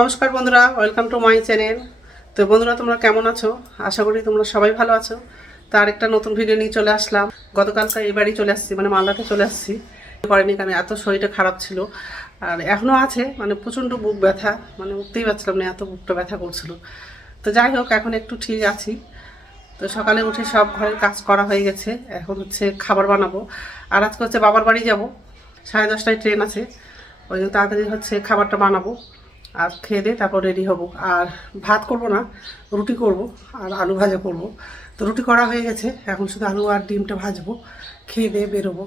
নমস্কার বন্ধুরা welcome to my channel তো বন্ধুরা, তোমরা কেমন আছো? আশা করি তোমরা সবাই ভালো আছো। তার একটা নতুন ভিডিও নিয়ে চলে আসলাম। গতকালকে এবারই চলে আসছি মানে মালদাতে চলে আসছি। করেনি কারণ এত শরীরটা খারাপ ছিল। আর এখনও আছে মানে প্রচণ্ড বুক ব্যথা মানে উঠতেই পারছিলাম না, এত বুকটা ব্যথা করছিল। তো যাই হোক, এখন একটু ঠিক আছি। তো সকালে উঠে সব ঘরের কাজ করা হয়ে গেছে। এখন হচ্ছে খাবার বানাবো। আর আজকে হচ্ছে বাবার বাড়ি যাব। সাড়ে দশটায় ট্রেন আছে। ওই জন্য তাড়াতাড়ি হচ্ছে খাবারটা বানাবো। আর খেয়ে দিয়ে তারপর রেডি হব। আর ভাত করব না, রুটি করব আর আলু ভাজা করব। তো রুটি করা হয়ে গেছে, এখন শুধু আলু আর ডিমটা ভাজবো, খেয়ে দিয়ে বেরোবো।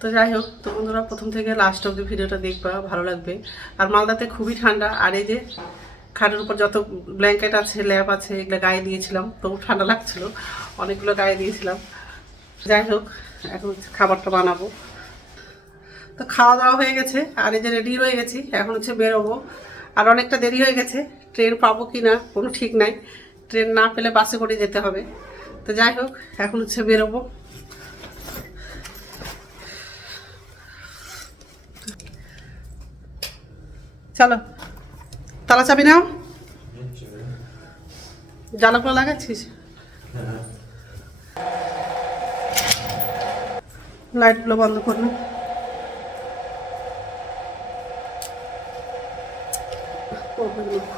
তো যাই হোক, তো বন্ধুরা, প্রথম থেকে লাস্ট অব্দি ভিডিওটা দেখবা, ভালো লাগবে। আর মালদাতে খুবই ঠান্ডা, আর এই যে খাটের উপর যত ব্ল্যাঙ্কেট আছে, ল্যাপ আছে, এগুলো গায়ে দিয়েছিলাম, তবু ঠান্ডা লাগছিল, অনেকগুলো গায়ে দিয়েছিলাম। যাই হোক, এখন খাবারটা বানাবো। তো খাওয়া দাওয়া হয়ে গেছে আর এই যে রেডি হয়ে গেছি এখন হচ্ছে বেরোবো। আর অনেকটা দেরি হয়ে গেছে ট্রেন পাবো কি না কোনো ঠিক নাই। ট্রেন না পেলে বাসে করে যেতে হবে। তো যাই হোক এখন হচ্ছে বেরোবো। চলো তালা চাবি নাও। জানাগুলো লাগাচ্ছিস? লাইটগুলো বন্ধ করলাম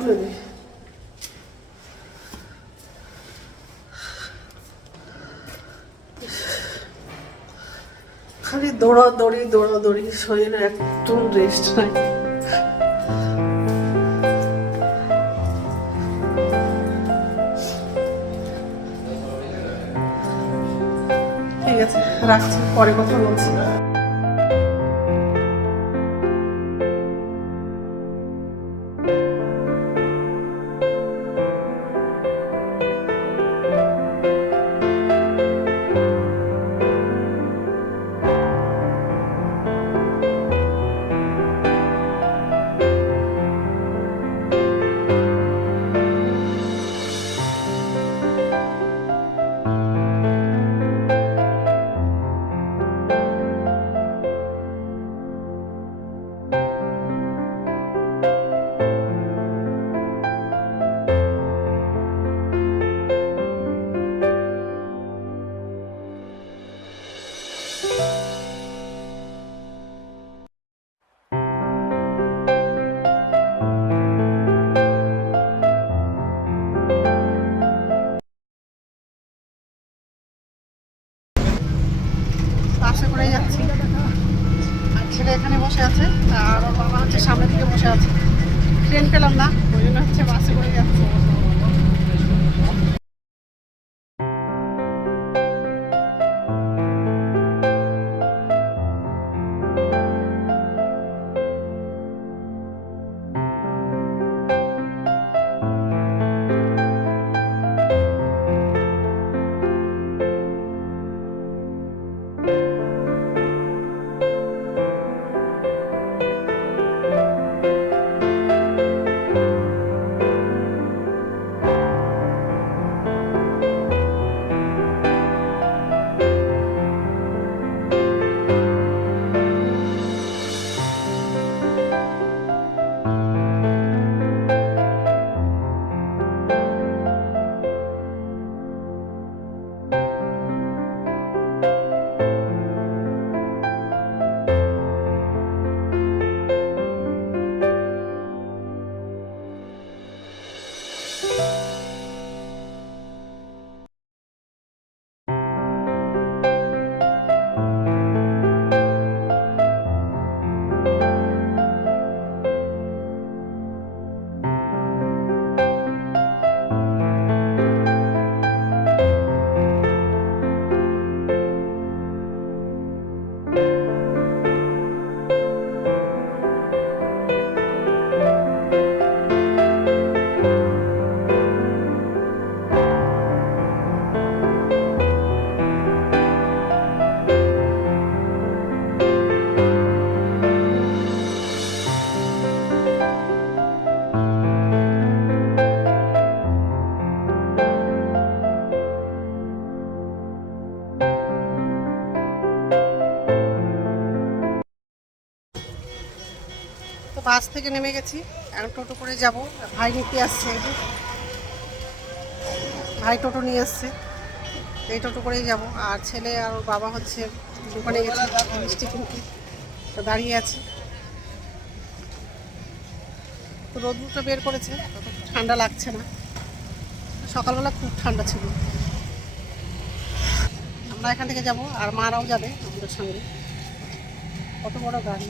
খুলে খালি দৌড়াদৌড়ি দৌড়াদৌড়ি শরীরে একদম রেস্ট নাই। ঠিক আছে রাখছি পরে কথা বলছি। ছেলে এখানে বসে আছে, আর ওর বাবা হচ্ছে সামনে দিকে বসে আছে। ট্রেন পেলাম না, ওই জন্য হচ্ছে বাসে করে যাচ্ছি। বাস থেকে নেমে গেছি এখন টোটো করে যাব। ভাই নিতে আসছে ভাই টোটো নিয়ে আসছে এই টোটো করেই যাব। আর ছেলে আর ওর বাবা হচ্ছে দোকানে গেছে, মিষ্টি কিনতে। তো দাঁড়িয়ে আছে। তো রোদ্রটা বের করেছে ঠান্ডা লাগছে না। সকালবেলা খুব ঠান্ডা ছিল। আমরা এখান থেকে যাব, আর মারাও যাবে আমাদের সঙ্গে। কত বড় গাড়ি।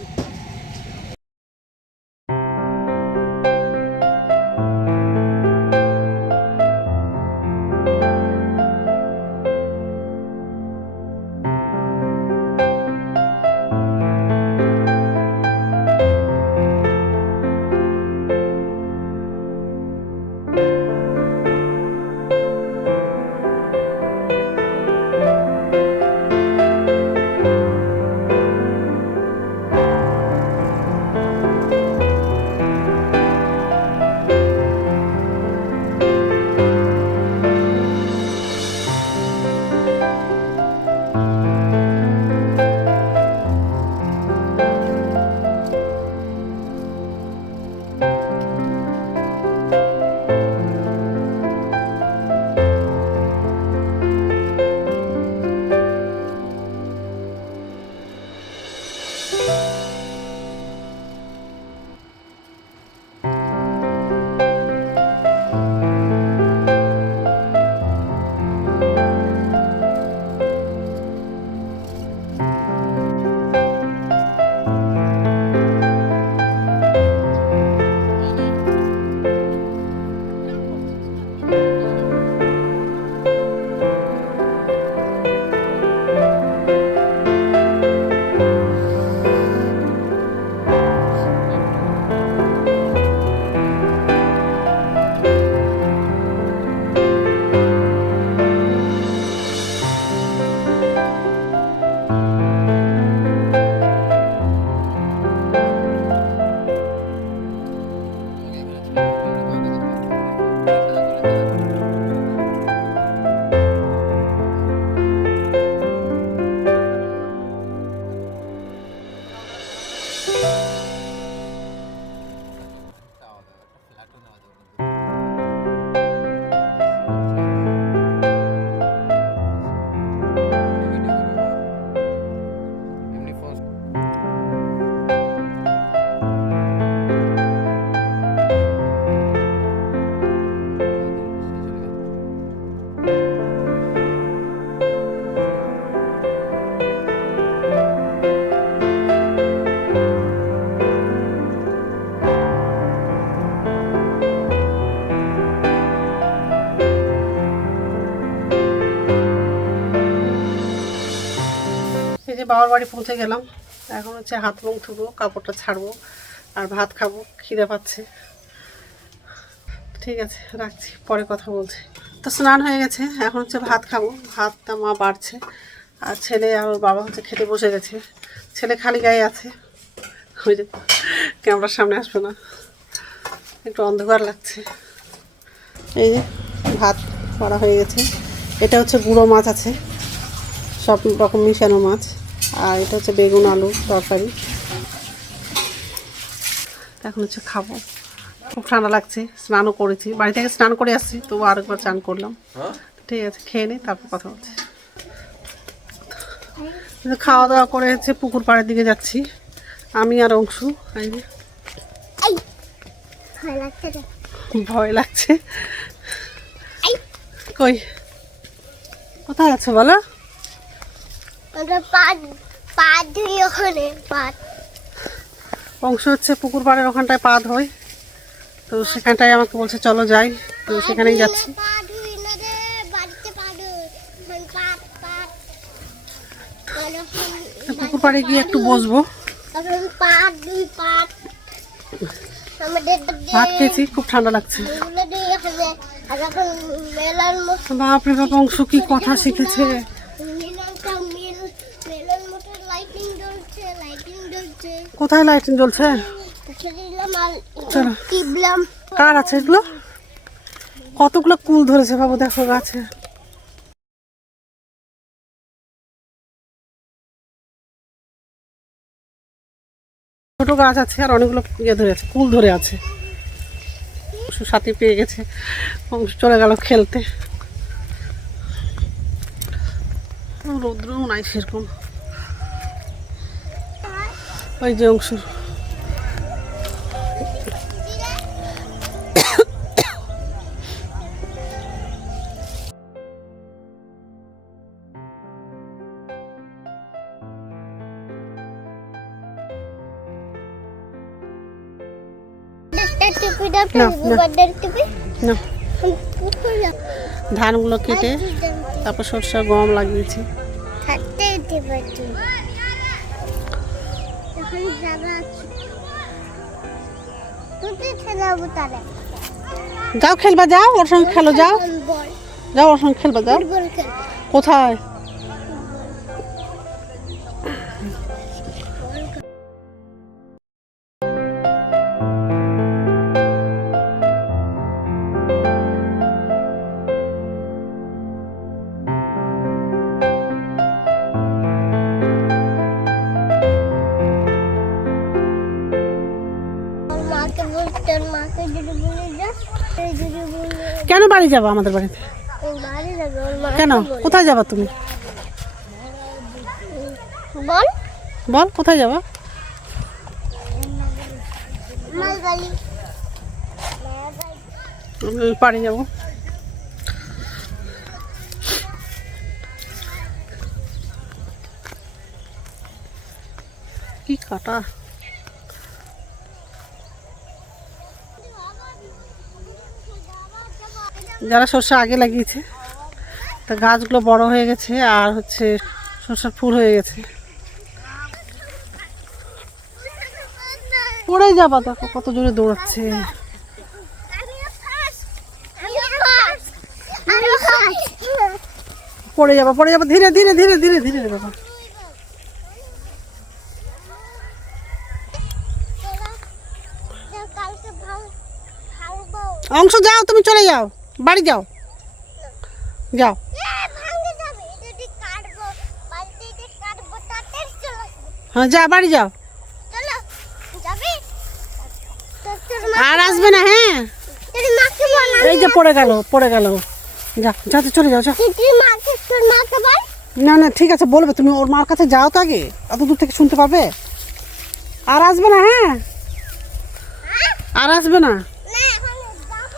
যে বাবার বাড়ি পৌঁছে গেলাম। এখন হচ্ছে হাত মুখ ধুবো, কাপড়টা ছাড়বো আর ভাত খাব, খিদে পাচ্ছে। ঠিক আছে, রাখছি, পরে কথা বলছি। তো স্নান হয়ে গেছে, এখন হচ্ছে ভাত খাব। ভাতটা মা বাড়ছে, আর ছেলে আর বাবা হচ্ছে খেতে বসে গেছে। ছেলে খালি গায়ে আছে। ওই যে ক্যামেরার সামনে আসবে না। একটু অন্ধকার লাগছে। এই যে ভাত করা হয়ে গেছে। এটা হচ্ছে গুঁড়ো মাছ আছে। সব রকম মিশানো মাছ। আর এটা হচ্ছে বেগুন আলু তরকারি। এখন হচ্ছে খাব। খুব ঠান্ডা লাগছে স্নানও করেছি। বাড়ি থেকে স্নান করে আসছি তবু আরেকবার চান করলাম। ঠিক আছে খেয়ে নিই তারপর কথা বলছি খাওয়া দাওয়া করে হচ্ছে পুকুর পাড়ের দিকে যাচ্ছি। আমি আর অংশু ভয় লাগছে ভয় লাগছে। কই? কোথায় আছে বলো? পা ধুই ওখানে পা অংশ হচ্ছে পুকুর পাড়ের ওখানটায় পা ধোয়। তো সেখানটায় আমাকে বলছে চলো যাই। তো সেখানেই যাচ্ছি। মানে তো পুকুর পাড়ে গিয়ে একটু বসবো। ভাত খেয়েছি খুব ঠান্ডা লাগছে। বাপরে বাপ অংশ কি কথা শিখেছে মেলাটা মেল মেলার মতো লাইটিং জ্বলছে লাইটিং জ্বলছে কোথায় লাইটিং জ্বলছে? কার আছে এগুলো? কতগুলো কুল ধরেছে বাবু দেখো গাছে। ছোট গাছ আছে আর অনেকগুলো ইয়ে ধরে আছে কুল ধরে আছে। সাথে পেয়ে গেছে। চলে গেল খেলতে। রৌদ্রও নাই সেরকম। ওই যে অংশ ধানগুলো কেটে তারপর সরষে গম লাগিয়েছি। তুই খেলাবো যাও খেলবা যাও ওর সঙ্গে খেলো যাও। যাও ওর সঙ্গে খেলবা যাও। কোথায়? বাড়ি যাব আমাদের বাড়িতে? কেন? কোথায় যাবা তুমি? বল। বল কোথায় যাবা? আমি যাব। কি কাটা? যারা সর্ষে আগে লাগিয়েছে তা গাছগুলো বড় হয়ে গেছে আর হচ্ছে সর্ষের ফুল হয়ে গেছে। পড়ে যাবা দেখো কত জোরে দৌড়াচ্ছে। পড়ে যাবা পড়ে যাবা ধীরে ধীরে ধীরে ধীরে ধীরে বাবা অংশ যাও তুমি চলে যাও। বাড়ি যাও। যাও। হ্যাঁ যা বাড়ি যাও। আর আসবে না হ্যাঁ? এই যে পড়ে গেল পড়ে গেল। যা যাতে চলে যাও যাও না না ঠিক আছে বলবে। তুমি ওর মার কাছে যাও তো আগে। অত দূর থেকে শুনতে পাবে? আর আসবে না হ্যাঁ? আর আসবে না না এখন যাব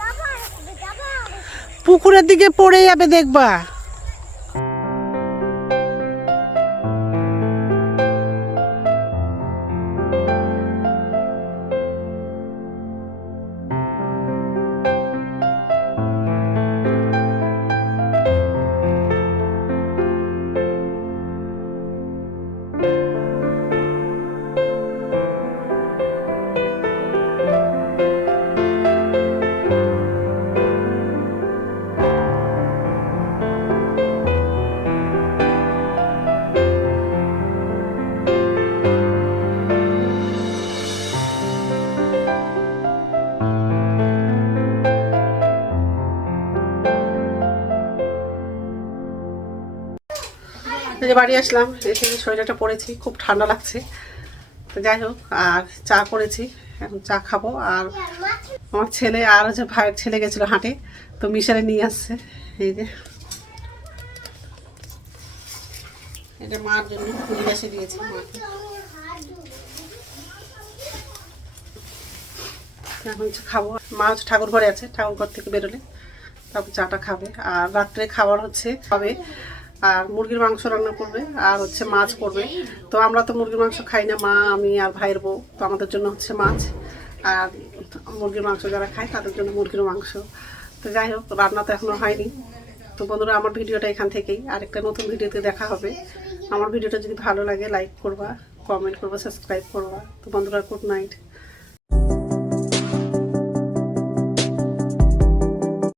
যাব আর আসবে, যাব আর আসবে। পুকুরের দিকে পড়ে যাবে দেখবা। যে বাড়ি আসলাম এসে শরীরটা পড়েছি, খুব ঠান্ডা লাগছে। যাই হোক, আর চা করেছি, এখন চা খাব। আর আমার ছেলে আর হচ্ছে ভাইয়ের ছেলে গেছিল হাটে, তো মিশালে নিয়ে আসছে, এই যে। এটা মার জন্য নিয়ে এসে দিয়েছি মাকে। এখন খাব। মা হচ্ছে ঠাকুর ঘরে আছে, ঠাকুর ঘর থেকে বেরোলে, তারপর চাটা খাবে। আর রাত্রে খাবার হচ্ছে, খাবে আর মুরগির মাংস রান্না করবে আর হচ্ছে মাছ করবে। তো আমরা তো মুরগির মাংস খাই না, মা, আমি আর ভাইয়ের বউ। তো আমাদের জন্য হচ্ছে মাছ। আর মুরগির মাংস যারা খায়, তাদের জন্য মুরগির মাংস। তো যাই হোক, রান্না তো এখনও হয়নি। তো বন্ধুরা, আমার ভিডিওটা এখান থেকেই। আরেকটা নতুন ভিডিওতে দেখা হবে। আমার ভিডিওটা যদি ভালো লাগে লাইক করবা কমেন্ট করবা সাবস্ক্রাইব করবা। তো বন্ধুরা গুড নাইট